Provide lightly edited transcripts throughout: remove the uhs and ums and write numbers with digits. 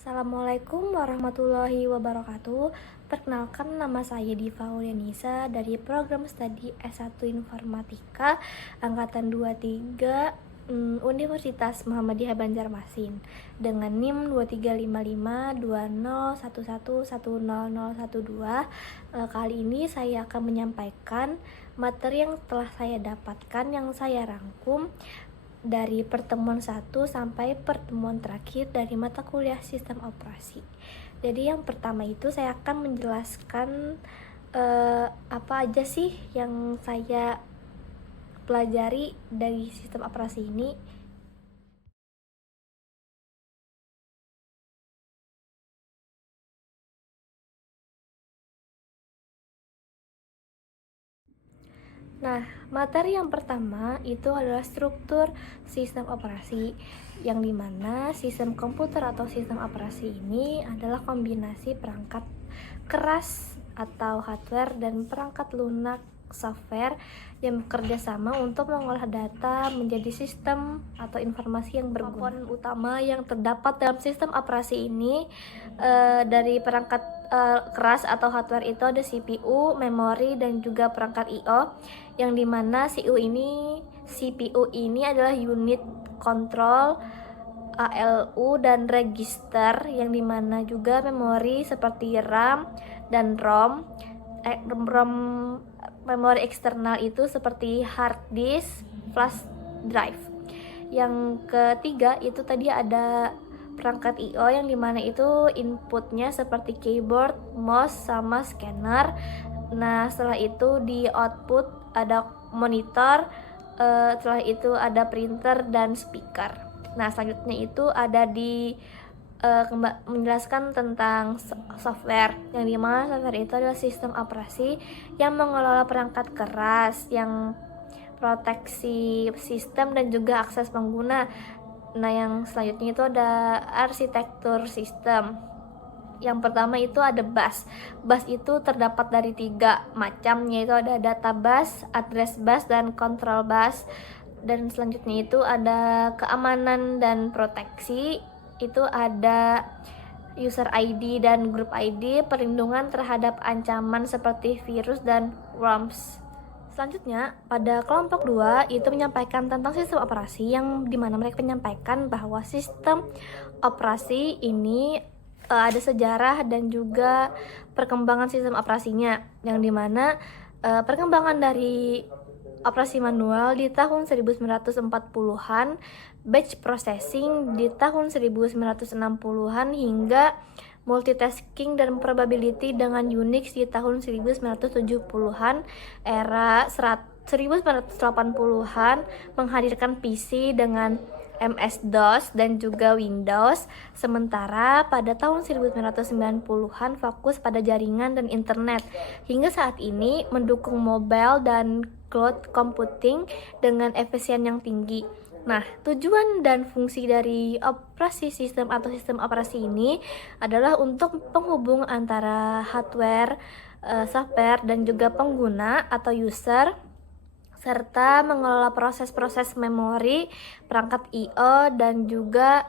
Assalamualaikum warahmatullahi wabarakatuh. Perkenalkan, nama saya Diva Aulianisa dari program studi S1 Informatika angkatan 23 Universitas Muhammadiyah Banjarmasin dengan NIM 23552011100012. Kali ini saya akan menyampaikan materi yang telah saya dapatkan, yang saya rangkum dari pertemuan 1 sampai pertemuan terakhir dari mata kuliah sistem operasi. Jadi yang pertama itu saya akan menjelaskan apa aja sih yang saya pelajari dari sistem operasi ini. Nah, materi yang pertama itu adalah struktur sistem operasi, yang dimana sistem komputer atau sistem operasi ini adalah kombinasi perangkat keras atau hardware dan perangkat lunak software yang bekerja sama untuk mengolah data menjadi sistem atau informasi yang berguna. Komponen utama yang terdapat dalam sistem operasi ini dari perangkat keras atau hardware itu ada CPU, memori, dan juga perangkat I/O, yang dimana CPU ini adalah unit kontrol, ALU, dan register, yang dimana juga memori seperti RAM dan ROM. Memori eksternal itu seperti hard disk, flash drive. Yang ketiga itu tadi ada perangkat I/O, yang dimana itu inputnya seperti keyboard, mouse, sama scanner. Nah, setelah itu di output ada monitor, setelah itu ada printer dan speaker. Nah, selanjutnya itu ada di menjelaskan tentang software, yang dimana software itu adalah sistem operasi yang mengelola perangkat keras, yang proteksi sistem dan juga akses pengguna. Nah, yang selanjutnya itu ada arsitektur sistem. Yang pertama itu ada bus. Bus itu terdapat dari 3 macam, yaitu ada data bus, address bus, dan control bus. Dan selanjutnya itu ada keamanan dan proteksi, itu ada user ID dan group ID, perlindungan terhadap ancaman seperti virus dan worms. Selanjutnya, pada kelompok 2 itu menyampaikan tentang sistem operasi, yang dimana mereka menyampaikan bahwa sistem operasi ini ada sejarah dan juga perkembangan sistem operasinya, yang dimana perkembangan dari operasi manual di tahun 1940-an, batch processing di tahun 1960-an, hingga multitasking dan probability dengan Unix di tahun 1970-an. Era 1980-an menghadirkan PC dengan MS-DOS dan juga Windows. Sementara pada tahun 1990-an fokus pada jaringan dan internet, hingga saat ini mendukung mobile dan cloud computing dengan efisien yang tinggi. Nah, tujuan dan fungsi dari operasi sistem atau sistem operasi ini adalah untuk penghubung antara hardware, software, dan juga pengguna atau user, serta mengelola proses-proses memori, perangkat I/O, dan juga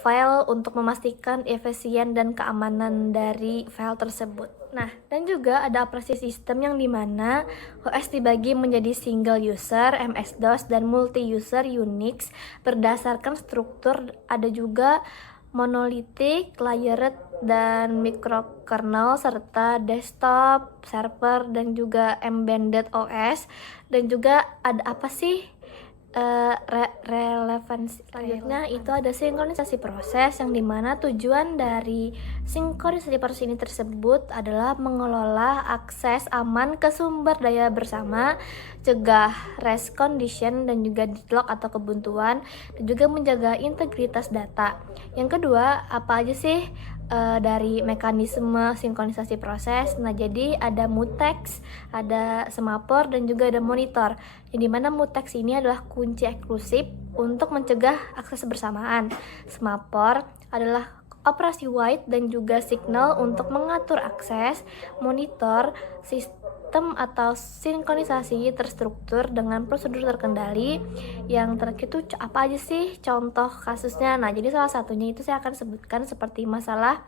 file untuk memastikan efisien dan keamanan dari file tersebut. Nah, dan juga ada operasi sistem yang dimana OS dibagi menjadi single user, MS-DOS, dan multi-user, Unix, berdasarkan struktur. Ada juga monolithic, layered, dan microkernel, serta desktop, server, dan juga embedded OS. Dan juga ada apa sih relevansi. Selanjutnya itu ada sinkronisasi proses, yang dimana tujuan dari sinkronisasi proses ini tersebut adalah mengelola akses aman ke sumber daya bersama, cegah race condition dan juga deadlock atau kebuntuan, dan juga menjaga integritas data. Yang kedua, apa aja sih dari mekanisme sinkronisasi proses? Nah, jadi ada mutex, ada semaphore, dan juga ada monitor, yang dimana mutex ini adalah kunci eksklusif untuk mencegah akses bersamaan. Semaphore adalah operasi white dan juga signal untuk mengatur akses. Monitor sistem sistem atau sinkronisasi terstruktur dengan prosedur terkendali. Yang terakhir itu apa aja sih contoh kasusnya? Nah, jadi salah satunya itu saya akan sebutkan seperti masalah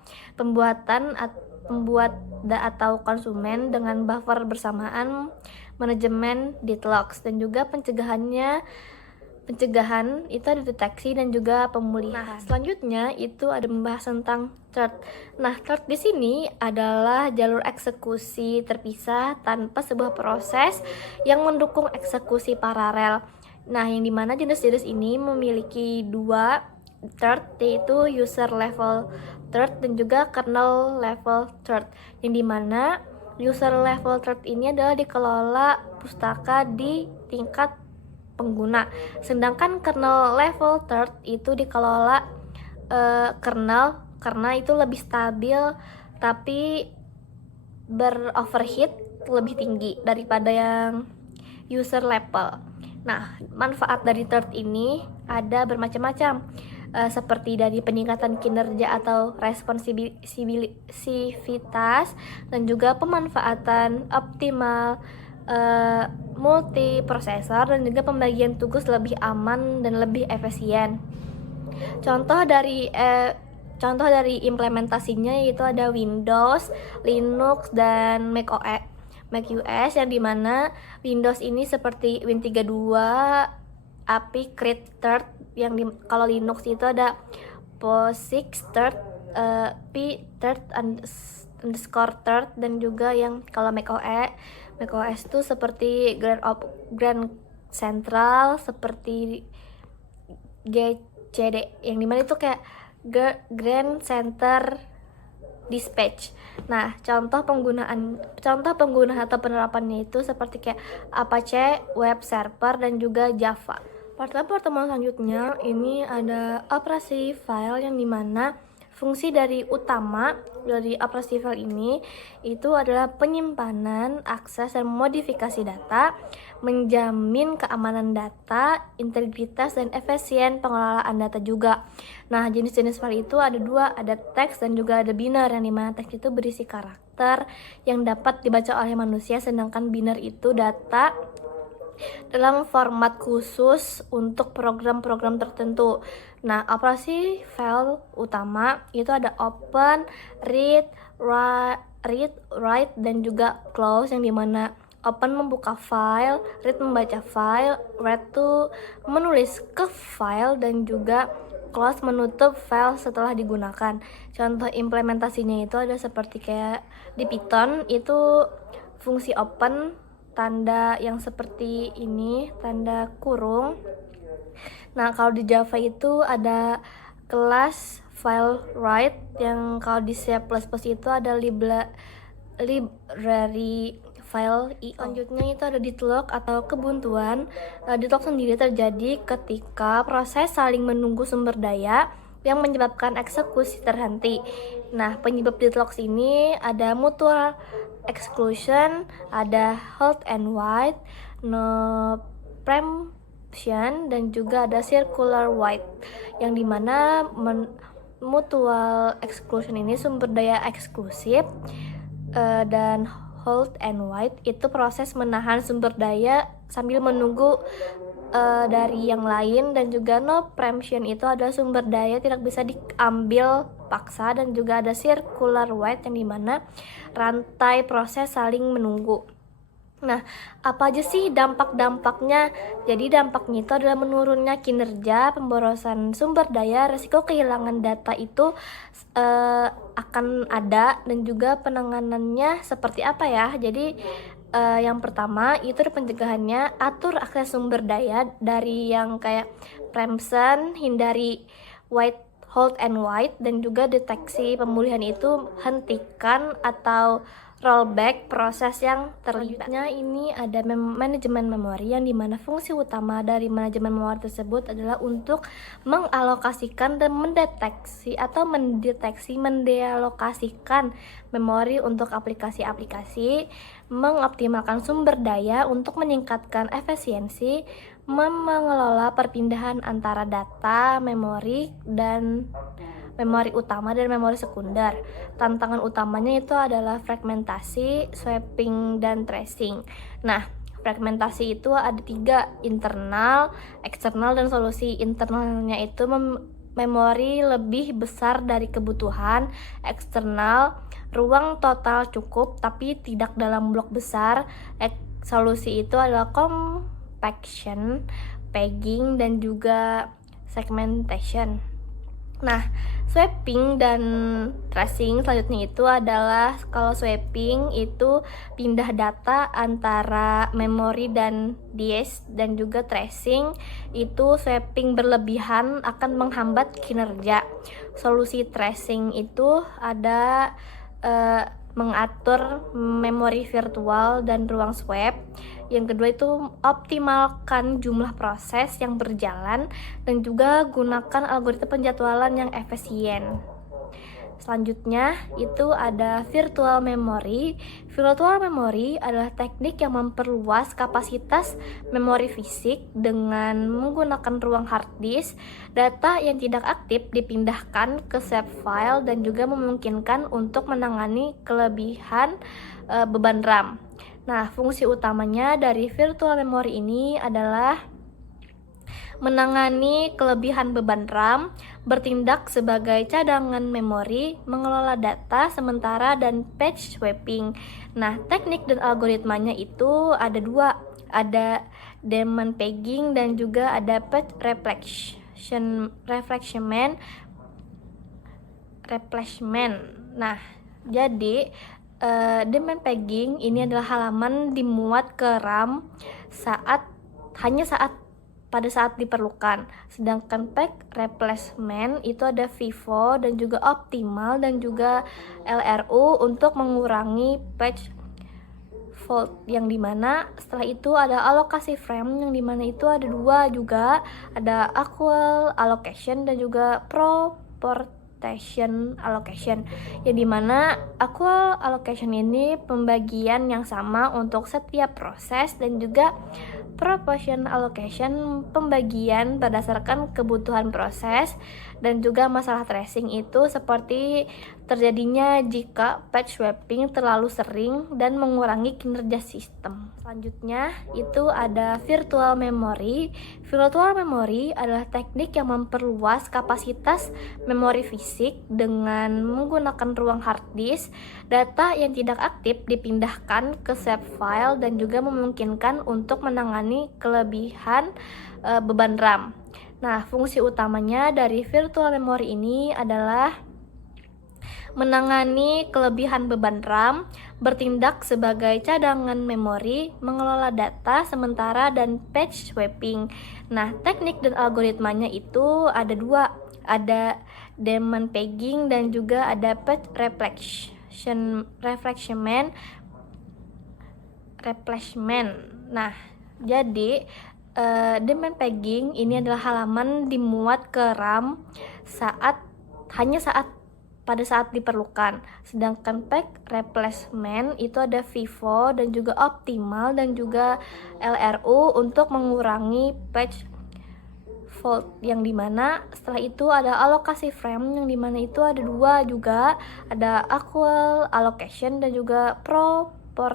atau konsumen dengan buffer bersamaan, manajemen deadlocks, dan juga pencegahan itu ada deteksi dan juga pemulihan. Nah, selanjutnya itu ada membahas tentang thread. Nah, thread di sini adalah jalur eksekusi terpisah tanpa sebuah proses yang mendukung eksekusi paralel. Nah, yang dimana jenis-jenis ini memiliki dua thread, yaitu user level thread dan juga kernel level thread. Yang dimana user level thread ini adalah dikelola pustaka di tingkat pengguna, sedangkan kernel level third itu dikelola kernel karena itu lebih stabil tapi beroverhead lebih tinggi daripada yang user level. Nah, manfaat dari third ini ada bermacam-macam, seperti dari peningkatan kinerja atau responsivitas dan juga pemanfaatan optimal multiprosesor dan juga pembagian tugas lebih aman dan lebih efisien. Contoh dari implementasinya yaitu ada Windows, Linux, dan macOS, yang dimana Windows ini seperti Win32, API Create Third, kalau Linux itu ada POSIX Third, P Third underscore Third, dan juga yang kalau macOS itu seperti Grand Central, seperti GCD, yang dimana itu kayak Grand Center Dispatch. Nah, contoh penggunaan atau penerapannya itu seperti kayak Apache Web Server dan juga Java. Pada pertemuan selanjutnya ini ada operasi file, yang dimana fungsi utama dari operasi file ini itu adalah penyimpanan, akses, dan modifikasi data, menjamin keamanan data, integritas, dan efisien pengelolaan data juga. Nah, jenis-jenis file itu ada dua, ada teks dan juga ada biner, yang dimana teks itu berisi karakter yang dapat dibaca oleh manusia, sedangkan biner itu data dalam format khusus untuk program-program tertentu. Nah, operasi file utama itu ada open, read, write, dan juga close, yang dimana open membuka file, read membaca file, write itu menulis ke file, dan juga close menutup file setelah digunakan. Contoh implementasinya itu ada seperti kayak di Python itu fungsi open, tanda yang seperti ini, tanda kurung. Nah, kalau di Java itu ada kelas file write, yang kalau di C++ itu ada library file IO. Selanjutnya itu ada deadlock atau kebuntuan. Deadlock sendiri terjadi ketika proses saling menunggu sumber daya yang menyebabkan eksekusi terhenti. Nah, penyebab deadlock ini ada mutual exclusion, ada halt and wait, no preemption, dan juga ada circular wait, yang dimana mutual exclusion ini sumber daya eksklusif, dan halt and wait itu proses menahan sumber daya sambil menunggu dari yang lain, dan juga no preemption itu adalah sumber daya tidak bisa diambil paksa, dan juga ada circular wait, yang dimana rantai proses saling menunggu. Nah, apa aja sih dampak-dampaknya? Jadi dampaknya itu adalah menurunnya kinerja, pemborosan sumber daya, resiko kehilangan data itu akan ada, dan juga penanganannya seperti apa ya. Jadi yang pertama itu pencegahannya, atur akses sumber daya dari yang kayak preemption, hindari halt and wait, dan juga deteksi pemulihan itu hentikan atau rollback proses yang terlibat. Selanjutnya ini ada manajemen memori, yang dimana fungsi utama dari manajemen memori tersebut adalah untuk mengalokasikan dan mendeteksi mendealokasikan memori untuk aplikasi-aplikasi, mengoptimalkan sumber daya untuk meningkatkan efisiensi, mengelola perpindahan antara data, memori, dan memori utama dan memori sekunder. Tantangan utamanya itu adalah fragmentasi, swapping, dan tracing. Nah, fragmentasi itu ada 3, internal, eksternal, dan solusi. Internalnya itu memori lebih besar dari kebutuhan. Eksternal, ruang total cukup tapi tidak dalam blok besar. Solusi itu adalah compaction, pegging, dan juga segmentation. Nah, swapping dan tracing selanjutnya itu adalah, kalau swapping itu pindah data antara memori dan disk, dan juga tracing itu swapping berlebihan akan menghambat kinerja. Solusi tracing itu ada mengatur memori virtual dan ruang swap. Yang kedua itu optimalkan jumlah proses yang berjalan dan juga gunakan algoritma penjadwalan yang efisien. Selanjutnya itu ada virtual memory. Virtual memory adalah teknik yang memperluas kapasitas memori fisik dengan menggunakan ruang hard disk. Data yang tidak aktif dipindahkan ke save file dan juga memungkinkan untuk menangani kelebihan beban RAM. Nah, fungsi utamanya dari virtual memory ini adalah menangani kelebihan beban RAM, bertindak sebagai cadangan memori, mengelola data sementara, dan patch swapping. Nah, teknik dan algoritmanya itu ada 2, ada daemon pegging dan juga ada patch replacement. Nah, jadi daemon pegging ini adalah halaman dimuat ke RAM pada saat diperlukan. Sedangkan patch replacement itu ada FIFO dan juga optimal dan juga LRU untuk mengurangi patch fault, yang dimana setelah itu ada alokasi frame, yang dimana itu ada 2 juga, ada equal allocation dan juga proportion allocation, yang dimana equal allocation ini pembagian yang sama untuk setiap proses, dan juga proportion allocation pembagian berdasarkan kebutuhan proses. Dan juga masalah tracing itu seperti terjadinya jika patch swapping terlalu sering dan mengurangi kinerja sistem. Selanjutnya itu ada virtual memory. Virtual memory adalah teknik yang memperluas kapasitas memori fisik dengan menggunakan ruang hard disk. Data yang tidak aktif dipindahkan ke save file dan juga memungkinkan untuk menangani kelebihan beban RAM. Nah, fungsi utamanya dari virtual memory ini adalah menangani kelebihan beban RAM, bertindak sebagai cadangan memori, mengelola data sementara, dan patch swapping. Nah, teknik dan algoritmanya itu ada 2, ada daemon pegging dan juga ada patch replacement. Nah, jadi daemon pegging ini adalah halaman dimuat ke RAM pada saat diperlukan. Sedangkan patch replacement itu ada FIFO dan juga optimal dan juga LRU untuk mengurangi patch fault, yang dimana setelah itu ada alokasi frame, yang dimana itu ada 2 juga, ada equal allocation dan juga proportion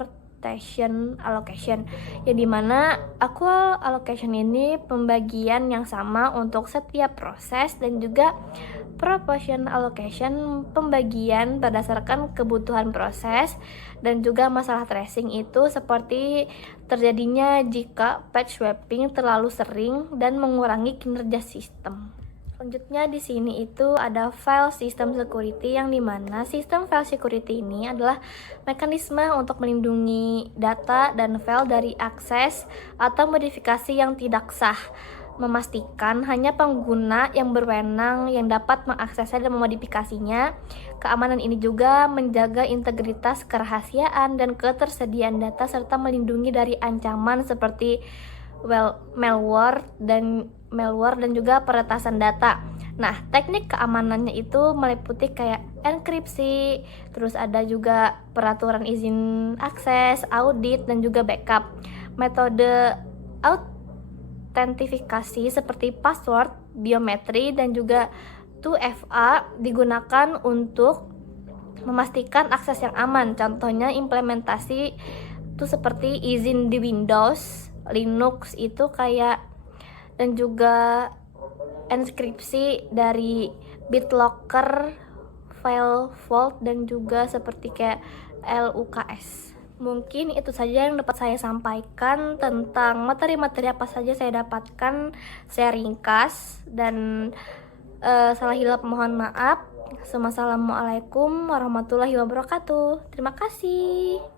allocation, yang dimana equal allocation ini pembagian yang sama untuk setiap proses, dan juga proportion allocation pembagian berdasarkan kebutuhan proses. Dan juga masalah tracing itu seperti terjadinya jika patch swapping terlalu sering dan mengurangi kinerja sistem. Selanjutnya di sini itu ada file system security, yang dimana sistem file security ini adalah mekanisme untuk melindungi data dan file dari akses atau modifikasi yang tidak sah, memastikan hanya pengguna yang berwenang yang dapat mengaksesnya dan memodifikasinya. Keamanan ini juga menjaga integritas, kerahasiaan, dan ketersediaan data, serta melindungi dari ancaman seperti malware dan juga peretasan data. Nah, teknik keamanannya itu meliputi kayak enkripsi, terus ada juga peraturan izin akses, audit, dan juga backup. Metode autentifikasi seperti password, biometri, dan juga itu FA digunakan untuk memastikan akses yang aman. Contohnya implementasi itu seperti izin di Windows, Linux itu kayak, dan juga enkripsi dari BitLocker, File Vault, dan juga seperti kayak LUKS. Mungkin itu saja yang dapat saya sampaikan tentang materi-materi apa saja saya dapatkan. Saya ringkas dan salah hilap mohon maaf. Assalamualaikum warahmatullahi wabarakatuh. Terima kasih.